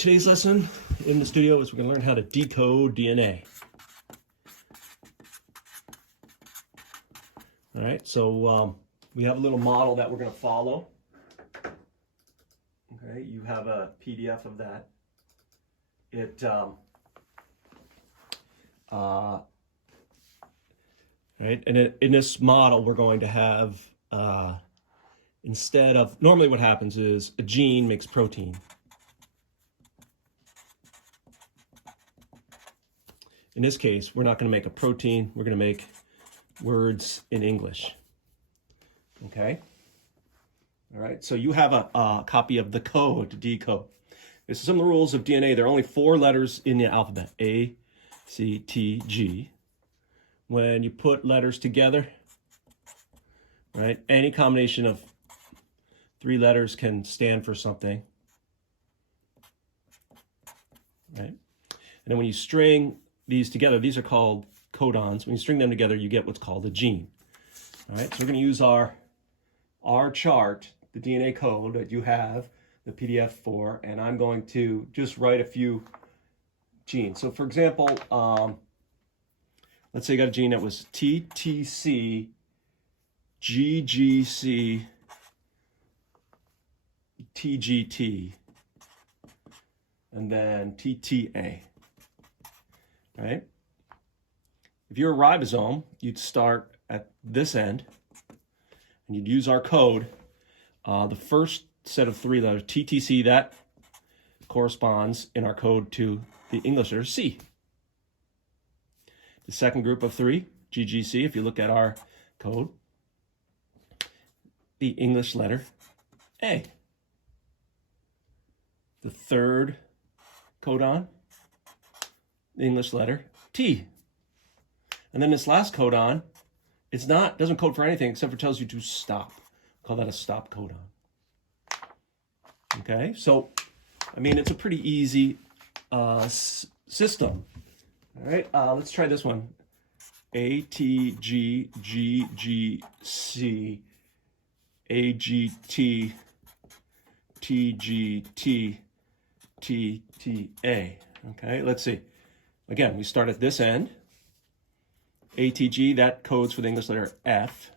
today's lesson in the studio is we're going to learn how to decode DNA. All right, so we have a little model that we're going to follow. Okay, you have a PDF of that. Right, and in this model, we're going to have, instead of, normally what happens is a gene makes protein. In this case, we're not going to make a protein, we're going to make words in English. Okay? All right, so you have a copy of the code to decode. This is some of the rules of DNA. There are only 4 letters in the alphabet, A, C, T, G. When you put letters together, right, any combination of 3 letters can stand for something, right? And then when you string these together, these are called codons. When you string them together, you get what's called a gene. All right, so we're going to use our chart, the DNA code that you have the PDF for, and I'm going to just write a few genes. So for example, let's say you got a gene that was TTC, GGC, TGT, and then TTA, right? If you're a ribosome, you'd start at this end, and you'd use our code. The first set of 3 letters, TTC, that corresponds in our code to the English letter C. The second group of 3, GGC, if you look at our code, the English letter A. The third codon, the English letter T. And then this last codon, doesn't code for anything except for tells you to stop. Call that a stop codon. Okay, so, I mean, it's a pretty easy system. All right, let's try this one. A, T, G, G, G, C, A, G, T, T, G, T, T, T, A. Okay, let's see. Again, we start at this end. A, T, G, that codes for the English letter F.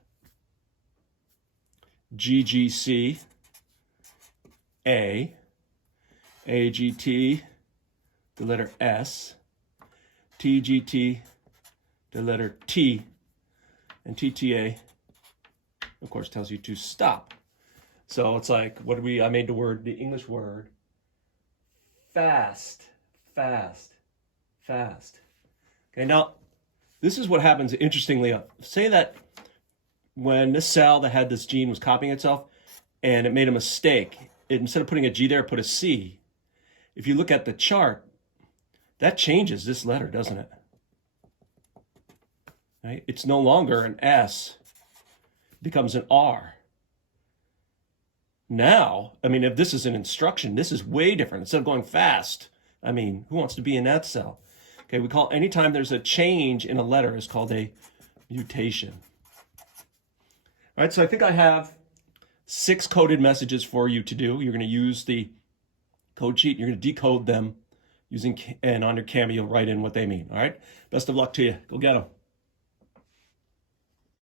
G, G, C, A. A, G, T, the letter S. TGT, the letter T, and TTA, of course, tells you to stop. So it's like, I made the English word, fast, fast, fast. Okay, now, this is what happens, interestingly. Say that when this cell that had this gene was copying itself, and it made a mistake, instead of putting a G there, it put a C. If you look at the chart, that changes this letter, doesn't it? Right? It's no longer an S. It becomes an R. Now, I mean, if this is an instruction, this is way different. Instead of going fast, I mean, who wants to be in that cell? Okay, we call anytime there's a change in a letter is called a mutation. All right, so I think I have 6 coded messages for you to do. You're going to use the code sheet. You're going to decode them. And on your camera, you'll write in what they mean. All right? Best of luck to you. Go get them.